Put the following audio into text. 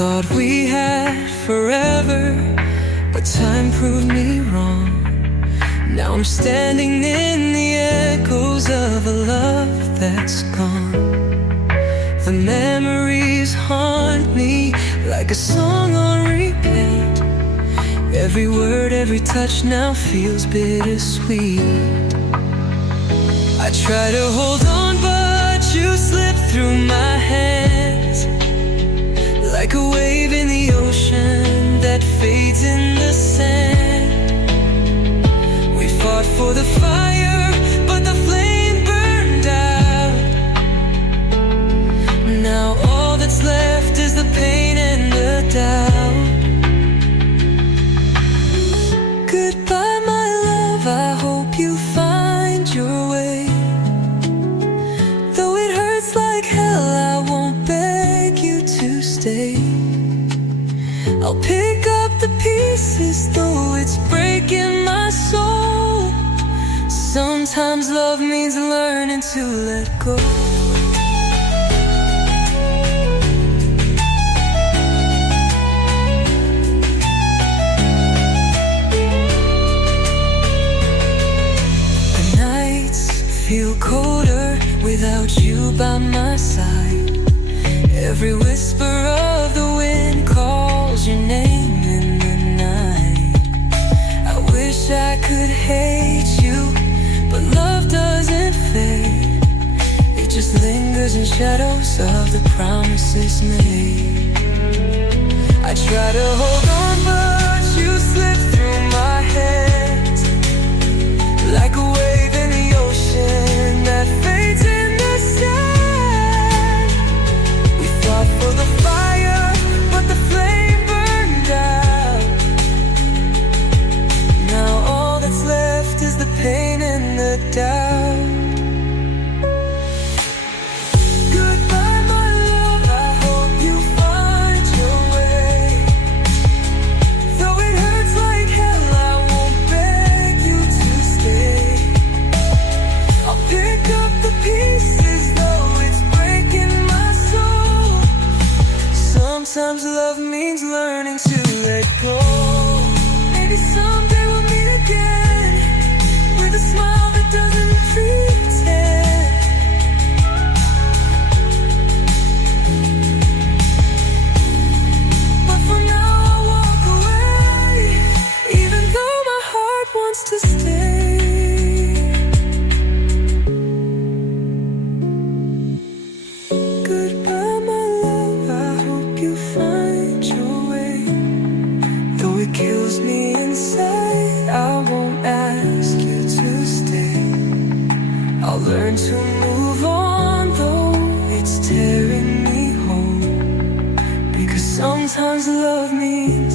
thought we had forever, but time proved me wrong. Now I'm standing in the echoes of a love that's gone. The memories haunt me like a song on repeat. Every word, every touch now feels bittersweet. I try to hold on, but you slip through my hands like a wave in the ocean that fades in the sand. We fought for the fire, but the flame burned out. Now all that's left is the pain and the doubt. Goodbye, my love, I hope you find your way. Though it hurts like hell, I won't beg you to stay. I'll pick up the pieces, though it's breaking my soul. Sometimes love means learning to let go. The nights feel colder without you by my side. Every whisper of the wind calls your name in the night. I wish I could hate you, but love doesn't fade. It just lingers in shadows of the promises made. I try to hold on, but you slip through my hands like a wave in the ocean that fades in the sand. We fought for the fire, but the flame burned out. Now all that's left is the pain and the doubt. Goodbye, my love, I hope you find your way. Though it hurts like hell, I won't beg you to stay. I'll pick up the pieces, though it's breaking my soul. Sometimes love means learning to let go. Maybe someday we'll meet again with a smile that doesn't pretend. But for now I'll walk away, even though my heart wants to stay. Goodbye, my love, I hope you find your way. Though it kills me inside, I won't ask you to stay. I'll learn to move on, though it's tearing me home. Because sometimes love means